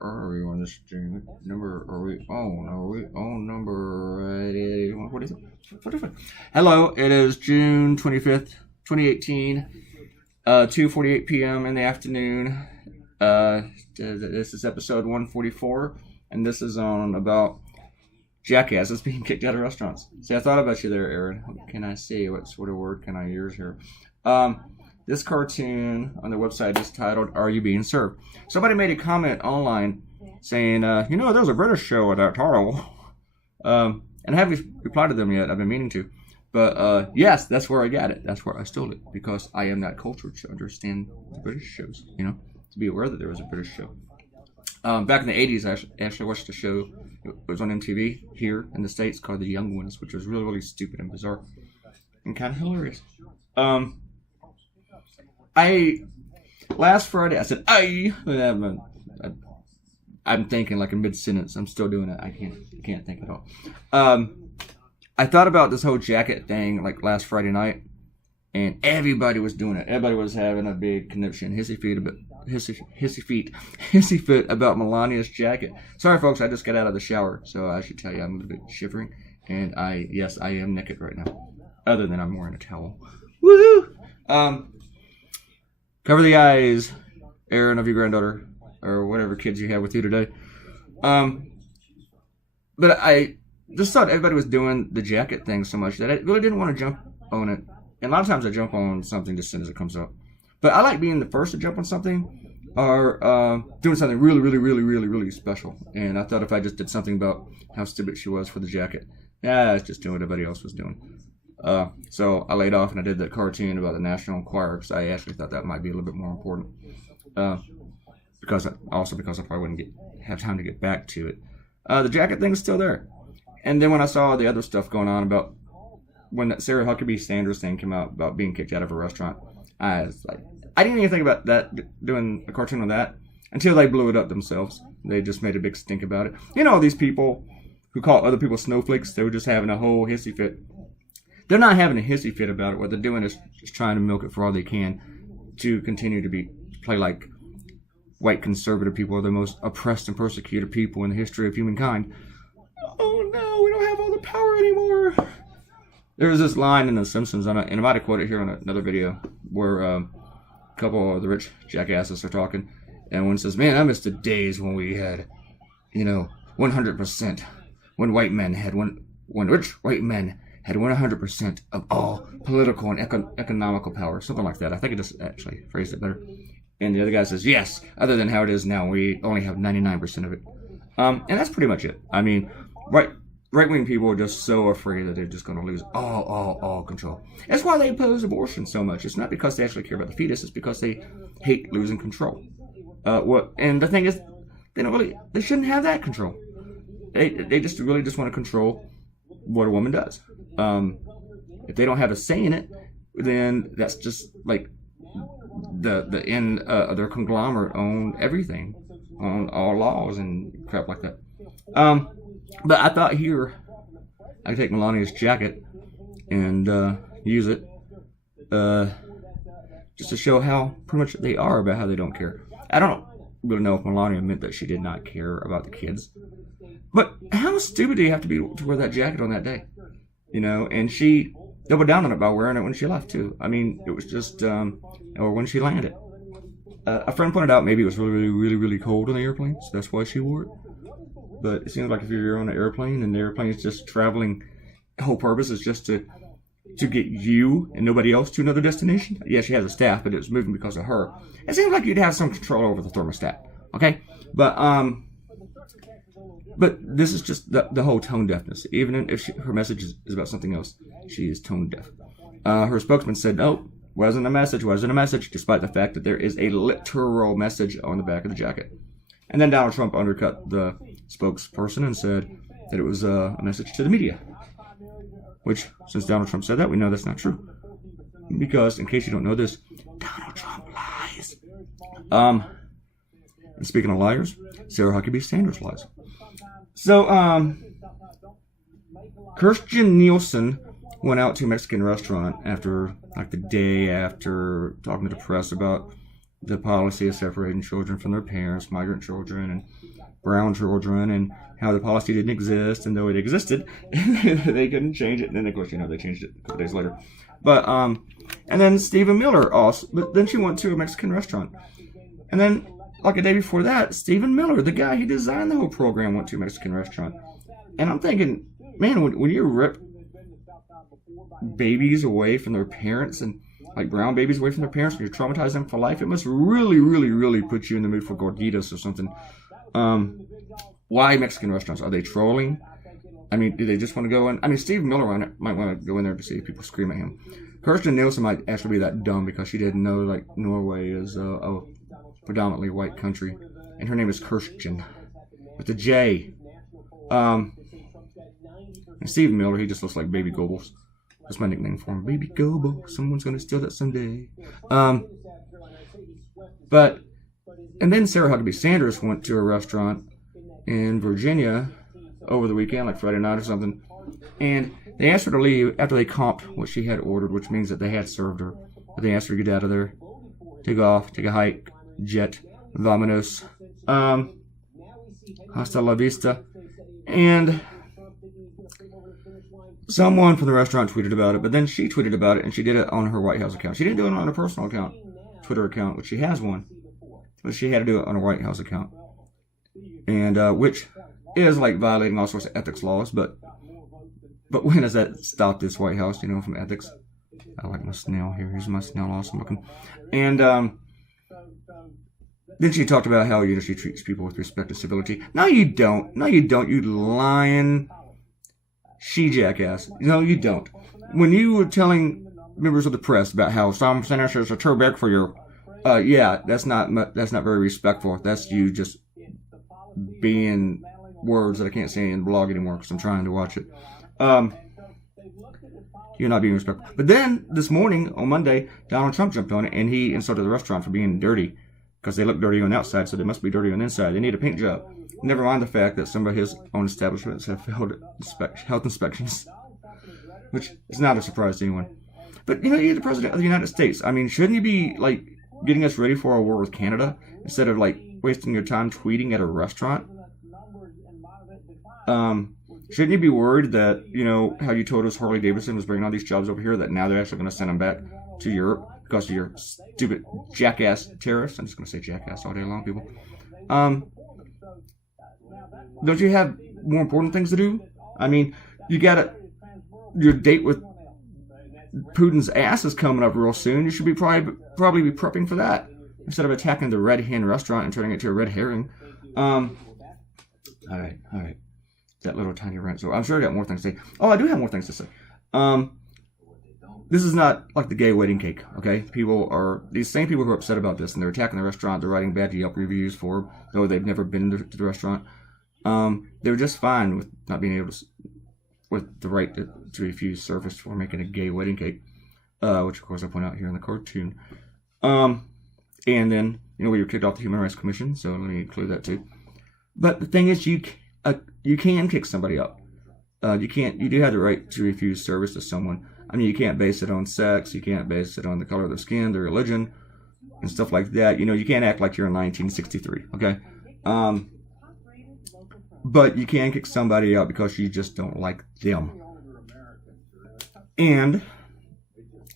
Are we on this number? Are we on? Are we on number? What is it? Hello, it is June 25th, 2018, 2:48 p.m. in the afternoon. This is episode 144, and this is on about jackasses being kicked out of restaurants. See, I thought about you there, Aaron. What can I say? What sort of word can I use here? This cartoon on their website is titled, Are You Being Served? Somebody made a comment online saying, there's a British show with that title. And I haven't replied to them yet. I've been meaning to. But yes, that's where I got it. That's where I stole it. Because I am that cultured to understand the British shows, to be aware that there was a British show. Back in the 80s, I actually watched a show. It was on MTV here in the States called The Young Ones, which was really, really stupid and bizarre and kind of hilarious. Last Friday, I said, I'm thinking like a mid-sentence. I'm still doing it. I can't think at all. I thought about this whole jacket thing like last Friday night, and everybody was doing it. Everybody was having a big conniption, hissy fit about Melania's jacket. Sorry, folks, I just got out of the shower, so I should tell you I'm a little bit shivering, and I am naked right now, other than I'm wearing a towel. Woohoo! Cover the eyes, Aaron, of your granddaughter, or whatever kids you have with you today. But I just thought everybody was doing the jacket thing so much that I really didn't want to jump on it. And a lot of times I jump on something just as soon as it comes up. But I like being the first to jump on something, or doing something really, really, really, really, really special. And I thought if I just did something about how stupid she was for the jacket, I was just doing what everybody else was doing. So I laid off and I did that cartoon about the National Enquirer because I actually thought that might be a little bit more important. Because I probably wouldn't have time to get back to it. The jacket thing is still there. And then when I saw the other stuff going on about when that Sarah Huckabee Sanders thing came out about being kicked out of a restaurant, I was like, I didn't even think about that, doing a cartoon on that, until they blew it up themselves. They just made a big stink about it. These people who call other people snowflakes, they were just having a whole hissy fit. They're not having a hissy fit about it. What they're doing is just trying to milk it for all they can to continue to play like white conservative people are the most oppressed and persecuted people in the history of humankind. Oh no, we don't have all the power anymore. There was this line in The Simpsons, and I might have quoted it here on another video, where a couple of the rich jackasses are talking, and one says, "Man, I miss the days when we had, 100%, when rich white men had 100% of all political and economical power," something like that. I think it just actually phrased it better. And the other guy says, "Yes, other than how it is now, we only have 99% of it." And that's pretty much it. I mean, right-wing people are just so afraid that they're just going to lose all control. That's why they oppose abortion so much. It's not because they actually care about the fetus. It's because they hate losing control. And the thing is, they shouldn't have that control. They just really just want to control what a woman does. If they don't have a say in it, then that's just like the end of their conglomerate on everything, on all laws and crap like that. But I thought here I could take Melania's jacket and use it just to show how pretty much they are about how they don't care. I don't really know if Melania meant that she did not care about the kids, but how stupid do you have to be to wear that jacket on that day? And she doubled down on it by wearing it when she left too. I mean, it was just, or when she landed. A friend pointed out maybe it was really, really, really, really cold on the airplane, so that's why she wore it. But it seems like if you're on an airplane and the airplane is just traveling, the whole purpose is just to get you and nobody else to another destination. Yeah, she has a staff, but it was moving because of her. It seems like you'd have some control over the thermostat, okay? But this is just the whole tone deafness. Even if her message is about something else, she is tone deaf. Her spokesman said, "No, wasn't a message," despite the fact that there is a literal message on the back of the jacket. And then Donald Trump undercut the spokesperson and said that it was a message to the media. Which, since Donald Trump said that, we know that's not true. Because, in case you don't know this, Donald Trump lies. And speaking of liars, Sarah Huckabee Sanders lies. So, Kirstjen Nielsen went out to a Mexican restaurant after, like the day after, talking to the press about the policy of separating children from their parents, migrant children and brown children, and how the policy didn't exist, and though it existed, they couldn't change it. And then, of course, they changed it a couple days later. But, and then Stephen Miller also, but then she went to a Mexican restaurant. And then, like a day before that, Stephen Miller, the guy who designed the whole program, went to a Mexican restaurant. And I'm thinking, man, when you rip babies away from their parents, and like brown babies away from their parents, and you traumatize them for life, it must really, really, really put you in the mood for gorditas or something. Why Mexican restaurants? Are they trolling? I mean, do they just want to go in? I mean, Steve Miller might want to go in there to see if people scream at him. Kirsten Nielsen might actually be that dumb because she didn't know, like, Norway is a predominantly white country. And her name is Kirsten, with a J. And Steve Miller, he just looks like Baby Goebbels. That's my nickname for him. Baby Goebbels. Someone's going to steal that someday. And then Sarah Huckabee Sanders went to a restaurant in Virginia over the weekend, like Friday night or something, and they asked her to leave after they comped what she had ordered, which means that they had served her. But they asked her to get out of there, take off, take a hike, jet, vamonos, hasta la vista. And someone from the restaurant tweeted about it, but then she tweeted about it, and she did it on her White House account. She didn't do it on her personal account, Twitter account, which she has one, but she had to do it on a White House account, and which is like violating all sorts of ethics laws. But when does that stop this White House, from ethics? I like my snail here. Here's my snail, awesome looking. And then she talked about how she treats people with respect and civility. No, you don't. No, you don't. You lying she-jackass. No, you don't. When you were telling members of the press about how some senators are too big for you, yeah, that's not very respectful. That's you just being words that I can't say in the blog anymore because I'm trying to watch it. You're not being respectful. But then this morning on Monday, Donald Trump jumped on it and he insulted the restaurant for being dirty because they look dirty on the outside, so they must be dirty on the inside. They need a paint job. Never mind the fact that some of his own establishments have failed health inspections, which is not a surprise to anyone. But you're the president of the United States. I mean, shouldn't you be like getting us ready for a war with Canada instead of like wasting your time tweeting at a restaurant? Shouldn't you be worried that, how you told us Harley Davidson was bringing all these jobs over here, that now they're actually going to send them back to Europe because of your stupid jackass tariffs? I'm just going to say jackass all day long, people. Don't you have more important things to do? I mean, your date with Putin's ass is coming up real soon. You should be probably be prepping for that instead of attacking the Red Hen restaurant and turning it to a red herring. All right. That little tiny rant. So I'm sure I got more things to say. Oh, I do have more things to say. This is not like the gay wedding cake, okay? These same people who are upset about this, and they're attacking the restaurant, they're writing bad Yelp reviews for them, though they've never been to the restaurant. They're just fine with not being able to, with the right to refuse service for making a gay wedding cake, which of course I point out here in the cartoon. And then, we were kicked off the Human Rights Commission, so let me include that too. But the thing is, you can kick somebody out. You do have the right to refuse service to someone. I mean, you can't base it on sex. You can't base it on the color of their skin, their religion, and stuff like that. You can't act like you're in 1963, okay? But you can kick somebody out because you just don't like them. And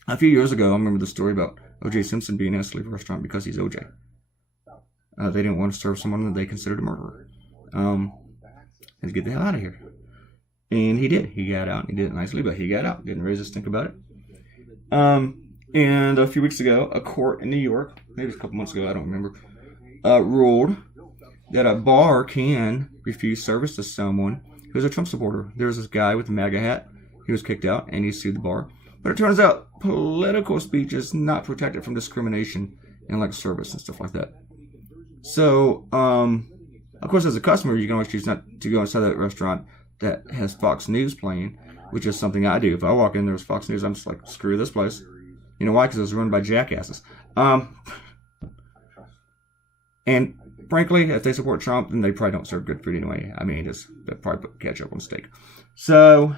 a few years ago, I remember the story about O.J. Simpson being asked to leave a restaurant because he's O.J. They didn't want to serve someone that they considered a murderer. Let's get the hell out of here. And he did. He got out. He did it nicely, but he got out. Didn't raise a stink about it. And a few weeks ago, a court in New York, maybe it was a couple months ago, I don't remember, ruled that a bar can refuse service to someone who's a Trump supporter. There was this guy with a MAGA hat. He was kicked out, and he sued the bar. But it turns out political speech is not protected from discrimination and like service and stuff like that. So, of course, as a customer, you can always choose not to go inside that restaurant that has Fox News playing, which is something I do. If I walk in, there's Fox News, I'm just like, screw this place. You know why? Because it was run by jackasses. And frankly, if they support Trump, then they probably don't serve good food anyway. I mean, they'll probably put ketchup on steak. So,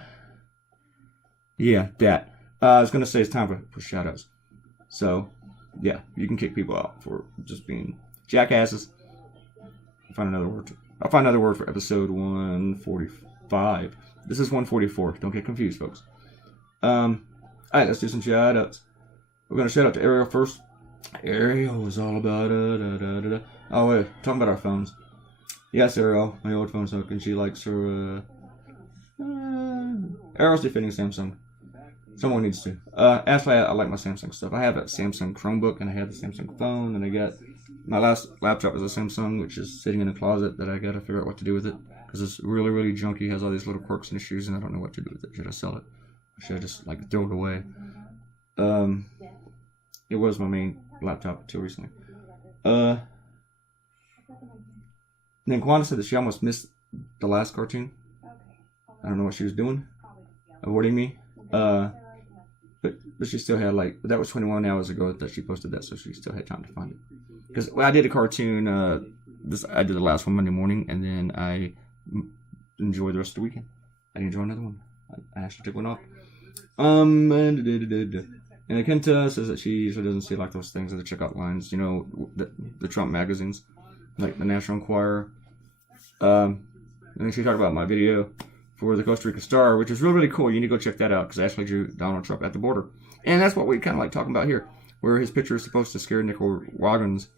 yeah, that. I was going to say it's time for shout-outs. So, yeah, you can kick people out for just being jackasses. I'll find another word for episode 145. This is 144. Don't get confused, folks. Alright, let's do some shout outs. We're gonna shout out to Ariel first. Ariel is all about Oh wait, talking about our phones. Yes, Ariel, my old phone sucks, and she likes her Ariel's defending Samsung. Someone needs to. Actually, I like my Samsung stuff. I have a Samsung Chromebook, and I have the Samsung phone, and I got my last laptop was a Samsung, which is sitting in a closet that I gotta figure out what to do with it, because it's really, really junky, has all these little quirks and issues, and I don't know what to do with it. Should I sell it? Or should I just throw it away? It was my main laptop until recently. Then Kwanda said that she almost missed the last cartoon. I don't know what she was doing, avoiding me. But she still had that was 21 hours ago that she posted that, so she still had time to find it. Because I did a cartoon, I did the last one Monday morning, and then I enjoyed the rest of the weekend. I didn't enjoy another one. I actually took one off. And Kenta says that she usually doesn't see those things in the checkout lines, the Trump magazines, like the National Enquirer. And then she talked about my video for the Costa Rica Star, which is really, really cool. You need to go check that out, because I actually drew Donald Trump at the border. And that's what we kind of like talking about here, where his picture is supposed to scare Nicaraguans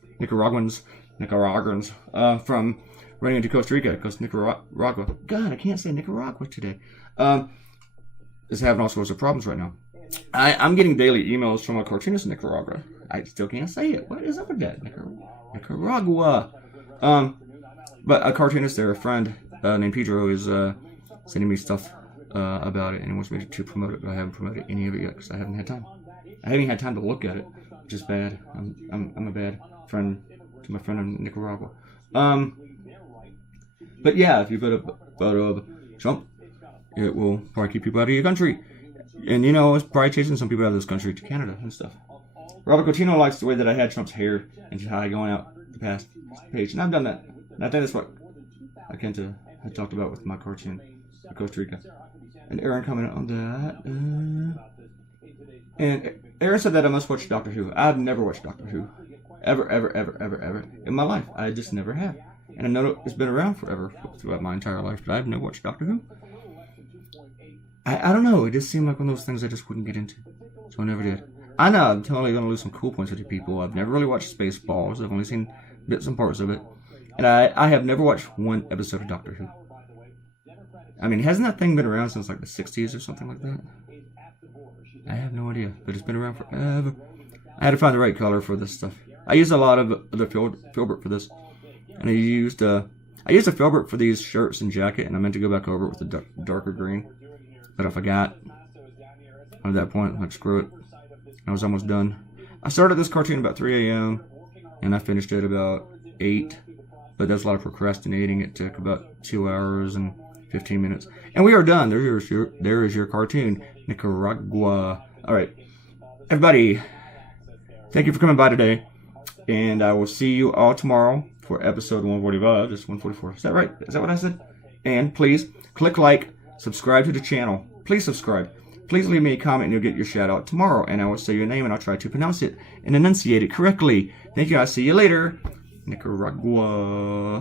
from running into Costa Rica, because Nicaragua, God, I can't say Nicaragua today, is having all sorts of problems right now. I'm getting daily emails from a cartoonist in Nicaragua. I still can't say it. What is up with that? Nicaragua. But a cartoonist there, a friend named Pedro, is sending me stuff about it, and he wants me to promote it, but I haven't promoted any of it yet because I haven't had time. I haven't had time to look at it, which is bad. I'm a bad friend to my friend in Nicaragua. But yeah, if you put a photo of Trump, it will probably keep people out of your country. And it's probably chasing some people out of this country to Canada and stuff. Robert Coutinho likes the way that I had Trump's hair and just how I going out the past page. And I've done that. And I think that's what I had talked about with my cartoon of Costa Rica. And Aaron commented on that. And Aaron said that I must watch Doctor Who. I've never watched Doctor Who. Ever in my life. I just never have. And I know it's been around forever, throughout my entire life, but I've never watched Doctor Who. I don't know. It just seemed like one of those things I just wouldn't get into. So I never did. I know I'm totally going to lose some cool points with you people. I've never really watched Spaceballs. I've only seen bits and parts of it. And I have never watched one episode of Doctor Who. I mean, hasn't that thing been around since the 60s or something like that? I have no idea. But it's been around forever. I had to find the right color for this stuff. I used a lot of the filbert for this. And I used a filbert for these shirts and jacket. And I meant to go back over it with a darker green. But I forgot. At that point, screw it. I was almost done. I started this cartoon about 3 a.m. and I finished it about 8. But there's a lot of procrastinating. It took about 2 hours and 15 minutes. And we are done. There is your cartoon, Nicaragua. All right. Everybody, thank you for coming by today. And I will see you all tomorrow for episode 145. Just 144. Is that right? Is that what I said? And please click like. Subscribe to the channel. Please subscribe. Please leave me a comment and you'll get your shout out tomorrow. And I will say your name and I'll try to pronounce it and enunciate it correctly. Thank you. I'll see you later. Nicaragua.